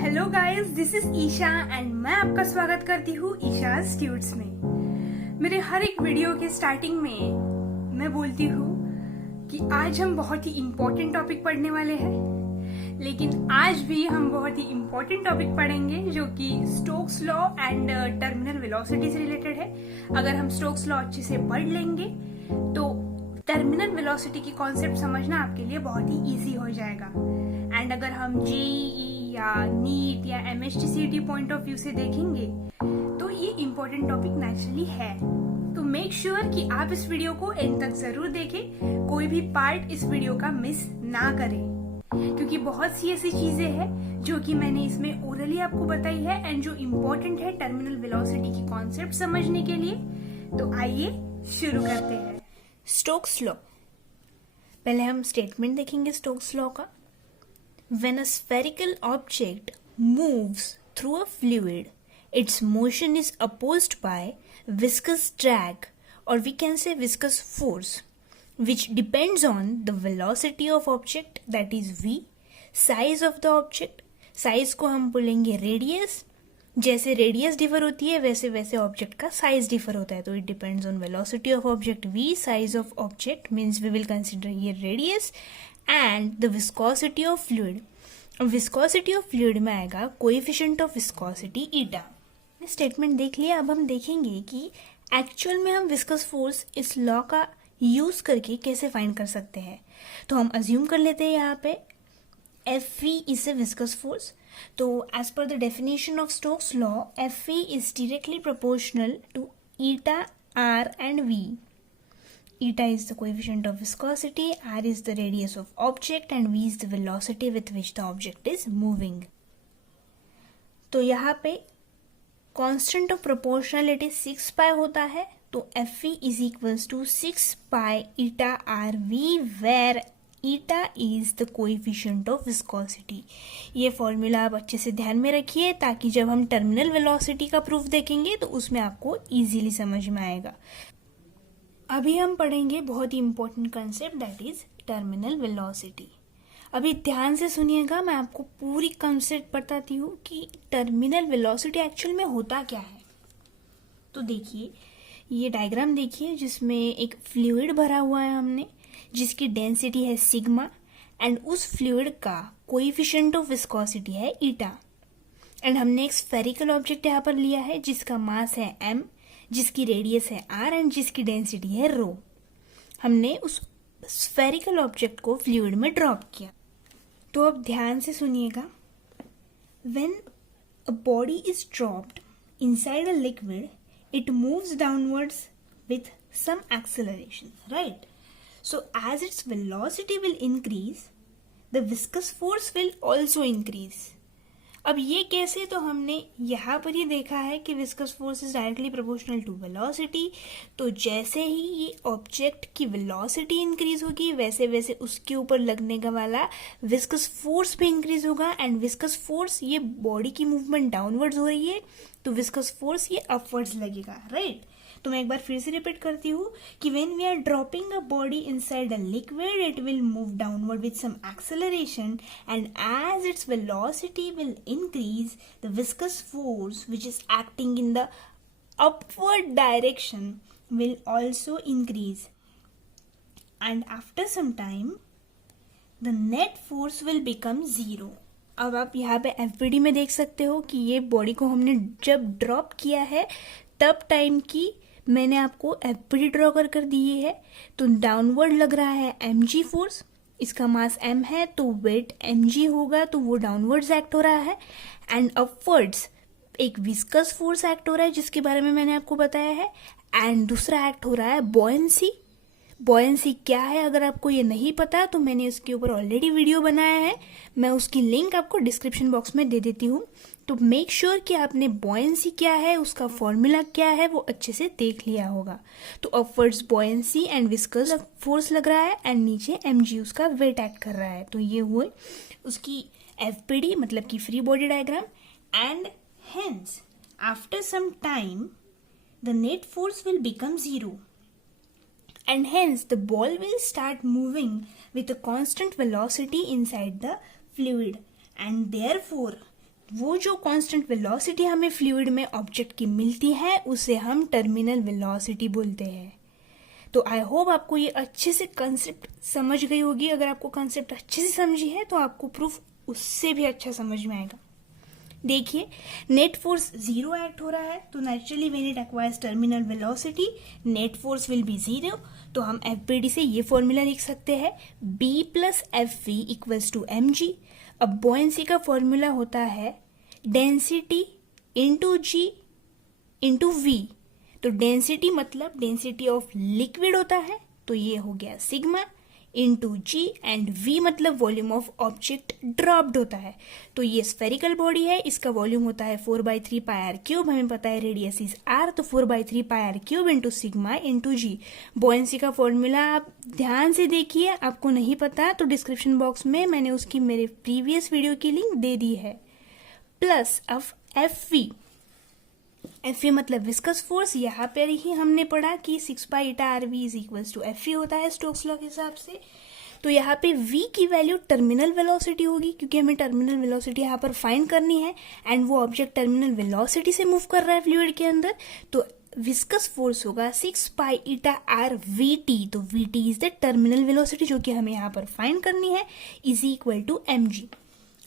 Hello guys, this is Isha and मैं आपका स्वागत करती हूँ ईशा ट्यूट्स में। मेरे हर एक वीडियो के स्टार्टिंग में मैं बोलती हूँ कि आज हम बहुत ही इम्पोर्टेंट टॉपिक पढ़ने वाले हैं, लेकिन आज भी हम बहुत ही इम्पोर्टेंट टॉपिक पढ़ेंगे जो कि Stokes law and terminal velocity से रिलेटेड है। अगर हम स्टोक्स लॉ अच्छे से पढ़ लेंगे तो टर्मिनल वेलोसिटी की कॉन्सेप्ट समझना आपके लिए बहुत ही इजी हो जाएगा। एंड अगर हम जेईई या नीट या एमएचटीसीटी पॉइंट ऑफ व्यू से देखेंगे तो ये इम्पोर्टेंट टॉपिक नेचुरली है। तो मेक श्योर कि आप इस वीडियो को एंड तक जरूर देखें, कोई भी पार्ट इस वीडियो का मिस ना करें, क्योंकि बहुत सी ऐसी चीजें हैं जो कि मैंने इसमें ओरली आपको बताई है एंड जो इम्पोर्टेंट है टर्मिनल वेलोसिटी की कॉन्सेप्ट समझने के लिए। तो आइए शुरू करते हैं। स्टोक्स लॉ, पहले हम स्टेटमेंट देखेंगे स्टोक्स लॉ का। When a spherical object moves through a fluid, its motion is opposed by viscous drag, or we can say viscous force, which depends on the velocity of object, that is v, size of the object, size को हम बोलेंगे radius, जैसे radius differ होती है वैसे वैसे object का size differ होता है। तो it depends on velocity of object v, size of object means we will consider ये radius, and the viscosity of fluid. Viscosity of fluid में आएगा coefficient of viscosity eta. Statement देख लिया, अब हम देखेंगे कि एक्चुअल में हम विस्कस फोर्स इस लॉ का यूज करके कैसे फाइंड कर सकते हैं। तो हम अज्यूम कर लेते हैं यहाँ पे Fv is a viscous force. तो as per the definition of Stokes law, Fv is directly proportional to eta, r and v. Eta is the coefficient of viscosity, r is the radius of object and v is the velocity with which the object is moving. तो यहाँ पे constant of proportionality 6 pi होता है, तो Fv is equals to 6 pi eta rv, where eta is the coefficient of viscosity. ये formula आप अच्छे से ध्यान में रखिए ताकि जब हम टर्मिनल वेलोसिटी का प्रूफ देखेंगे तो उसमें आपको इजीली समझ में आएगा। अभी हम पढ़ेंगे बहुत ही important concept, that is terminal velocity. अभी ध्यान से सुनिएगा, मैं आपको पूरी कंसेप्ट बताती हूँ कि टर्मिनल वेलोसिटी एक्चुअल में होता क्या है। तो देखिए, ये डायग्राम देखिए जिसमें एक फ्लूइड भरा हुआ है हमने, जिसकी डेंसिटी है सिग्मा, एंड उस फ्लूइड का कोएफिशिएंट ऑफ विस्कोसिटी है ईटा। एंड हमने एक स्फेरिकल ऑब्जेक्ट यहाँ पर लिया है जिसका मास है m, जिसकी रेडियस है r एंड जिसकी डेंसिटी है रो। हमने उस स्फेरिकल ऑब्जेक्ट को फ्लूइड में ड्रॉप किया। तो अब ध्यान से सुनिएगा, when a body is dropped inside a liquid it moves downwards with some acceleration, right? So as its velocity will increase, the viscous force will also increase. अब ये कैसे? तो हमने यहाँ पर ही देखा है कि viscous force is directly proportional to velocity. तो जैसे ही ये ऑब्जेक्ट की velocity increase होगी वैसे वैसे उसके ऊपर लगने का वाला viscous force भी increase होगा, एंड viscous force, ये बॉडी की मूवमेंट डाउनवर्ड्स हो रही है तो viscous force ये अपवर्ड्स लगेगा, राइट? तो मैं एक बार फिर से रिपीट करती हूँ कि when we are dropping a body inside a liquid, it will move downward with some acceleration, and as its velocity will increase, the viscous force which is acting in the upward direction will also increase, and after some time the net force will become zero. अब आप यहाँ पे FPD में देख सकते हो कि ये बॉडी को हमने जब ड्रॉप किया है तब टाइम की मैंने आपको FPD ड्रॉ कर दी है। तो डाउनवर्ड लग रहा है mg फोर्स, इसका मास m है तो वेट mg होगा, तो वो डाउनवर्ड्स एक्ट हो रहा है, एंड अपवर्ड्स एक विस्कस फोर्स एक्ट हो रहा है जिसके बारे में मैंने आपको बताया है, एंड दूसरा एक्ट हो रहा है बॉयंसी। बॉयंसी क्या है अगर आपको ये नहीं पता तो मैंने इसके ऊपर ऑलरेडी वीडियो बनाया है, मैं उसकी लिंक आपको डिस्क्रिप्शन बॉक्स में दे देती हूँ। तो मेक श्योर कि आपने बॉयंसी क्या है, उसका फॉर्मूला क्या है वो अच्छे से देख लिया होगा। तो upwards buoyancy and viscous force लग रहा है, एंड नीचे mg उसका वेट एक्ट कर रहा है। तो ये हुए उसकी FPD मतलब कि free body diagram, and hence after some time the net force will become zero, and hence the ball will start moving with a constant velocity inside the fluid, and therefore वो जो constant velocity हमें fluid में object की मिलती है उसे हम terminal velocity बोलते हैं। तो आई होप आपको ये अच्छे से कंसेप्ट समझ गई होगी। अगर आपको कंसेप्ट अच्छे से समझी है तो आपको प्रूफ उससे भी अच्छा समझ में आएगा। देखिए, नेट फोर्स 0 एक्ट हो रहा है, तो naturally when it acquires terminal velocity net force will be 0। तो हम FBD से ये फॉर्मूला लिख सकते हैं, B plus FV equals to mg। अब बॉयंसी का फॉर्मूला होता है density into G into V। तो डेंसिटी मतलब डेंसिटी ऑफ लिक्विड होता है, तो ये हो गया sigma into G, and V मतलब वॉल्यूम ऑफ ऑब्जेक्ट ड्रॉप्ड होता है। तो ये स्फेरिकल बॉडी है, इसका वॉल्यूम होता है 4/3 पाई आर क्यूब। हमें पता है रेडियस इज r, तो 4/3 pi r cube into sigma into G। Buoyancy का फॉर्मूला आप ध्यान से देखिए, आपको नहीं पता तो डिस्क्रिप्शन बॉक्स में मैंने उसकी मेरे प्रीवियस वीडियो की लिंक दे दी है। प्लस ऑफ FV मतलब विस्कस फोर्स। यहाँ पर ही हमने पढ़ा कि 6 pi eta RV is equals to FV होता है स्टोक्स लॉ के हिसाब से। तो यहाँ पे V की वैल्यू टर्मिनल वेलोसिटी होगी, क्योंकि हमें टर्मिनल वेलोसिटी यहाँ पर फाइंड करनी है एंड वो ऑब्जेक्ट टर्मिनल वेलोसिटी से मूव कर रहा है फ्लूइड के अंदर। तो विस्कस फोर्स होगा 6 पाई ईटा RVT। तो VT is the terminal velocity जो कि हमें यहाँ पर फाइंड करनी है, इज इक्वल टू mg।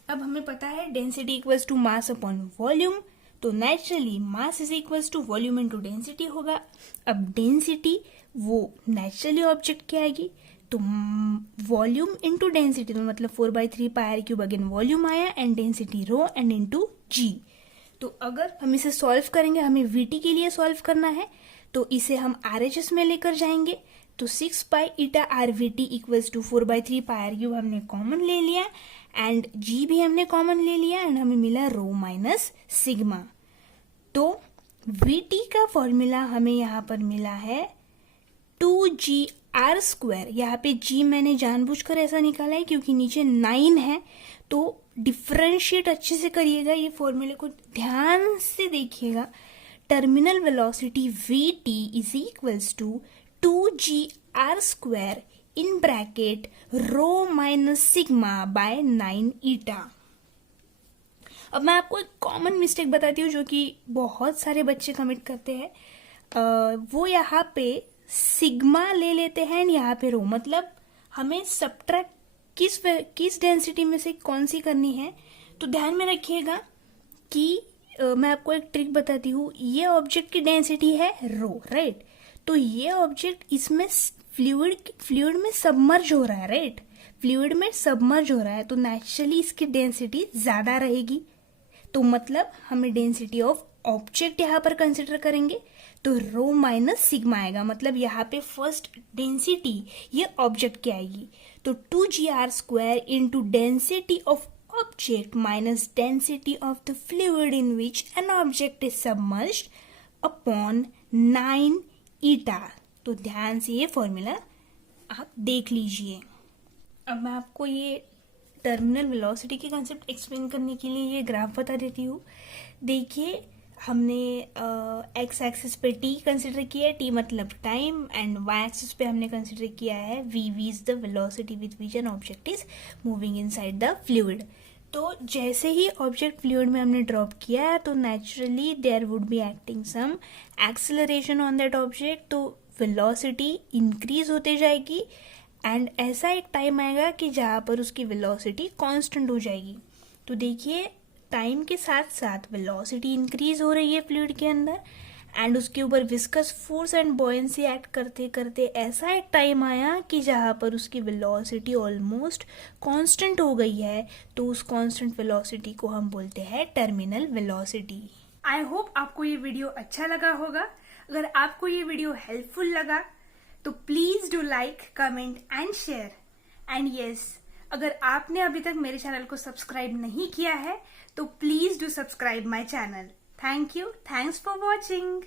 अब हमें पता है density equals to mass upon volume, तो naturally mass is equals to volume into density होगा। अब डेंसिटी वो नेचुरली ऑब्जेक्ट की आएगी, तो वॉल्यूम इनटू डेंसिटी, तो मतलब 4/3 pi r cube again volume आया and density rho and into G। तो अगर हम इसे सॉल्व करेंगे, हमें VT के लिए सॉल्व करना है, तो इसे हम RHS में लेकर जाएंगे। तो 6 pi eta RVT equals to 4/3 pi r cube हमने कॉमन ले लिया एंड G भी हमने कॉमन ले लिया एंड हमें मिला रो माइनस सिग्मा। तो VT का फॉर्मूला हमें यहाँ पर मिला है 2GR²। यहाँ पे G मैंने जानबूझकर ऐसा निकाला है क्योंकि नीचे 9 है, तो डिफरेंशिएट अच्छे से करिएगा, ये फॉर्मूले को ध्यान से देखिएगा। Terminal velocity VT is equals to 2GR² in bracket rho minus sigma by 9 eta. अब मैं आपको एक कॉमन मिस्टेक बताती हूँ जो कि बहुत सारे बच्चे कमिट करते हैं। वो यहाँ पे सिग्मा ले लेते हैं यहाँ पे रो, मतलब हमें सब्ट्रैक्ट किस डेंसिटी में से कौन सी करनी है। तो ध्यान में रखिएगा कि मैं आपको एक ट्रिक बताती हूँ। ये ऑब्जेक्ट की डेंसिटी है रो, राइट। तो ये ऑब्जेक्ट इसमें फ्लूइड में सबमर्ज हो रहा है, राइट। फ्लूइड में सबमर्ज हो रहा है, तो नेचुरली इसकी डेंसिटी ज्यादा रहेगी। तो मतलब हमें डेंसिटी ऑफ ऑब्जेक्ट यहाँ पर कंसिडर करेंगे, तो रो माइनस सिग्मा आएगा। मतलब यहाँ पे फर्स्ट डेंसिटी ये ऑब्जेक्ट की आएगी, तो 2GR² into density of object minus density of the fluid in which an object is submerged upon 9 ईटा। तो ध्यान से ये फॉर्मूला आप देख लीजिए। अब मैं आपको ये टर्मिनल वेलोसिटी के कंसेप्ट एक्सप्लेन करने के लिए ये ग्राफ बता देती हूँ। देखिए, हमने एक्स एक्सिस पे t कंसिडर किया है, t मतलब टाइम, एंड y एक्सिस पे हमने कंसिडर किया है v is the velocity with which an object is moving inside the fluid. तो जैसे ही ऑब्जेक्ट फ्लूइड में हमने ड्रॉप किया तो naturally there would be acting some acceleration on that object, तो वेलोसिटी इंक्रीज होते जाएगी एंड ऐसा एक टाइम आएगा कि जहाँ पर उसकी वेलोसिटी कांस्टेंट हो जाएगी। तो देखिए, टाइम के साथ साथ वेलोसिटी इंक्रीज हो रही है फ्लूइड के अंदर एंड उसके ऊपर viscous force and buoyancy act करते करते ऐसा एक टाइम आया कि जहाँ पर उसकी वेलोसिटी ऑलमोस्ट कांस्टेंट हो गई है। तो उस कांस्टेंट वेलोसिटी को हम बोलते हैं टर्मिनल वेलोसिटी। आई होप आपको ये वीडियो अच्छा लगा होगा। अगर आपको ये वीडियो हेल्पफुल लगा तो please do like, comment and share. And yes, अगर आपने अभी तक मेरे चैनल को सब्सक्राइब नहीं किया है तो please do subscribe my channel. Thank you, thanks for watching.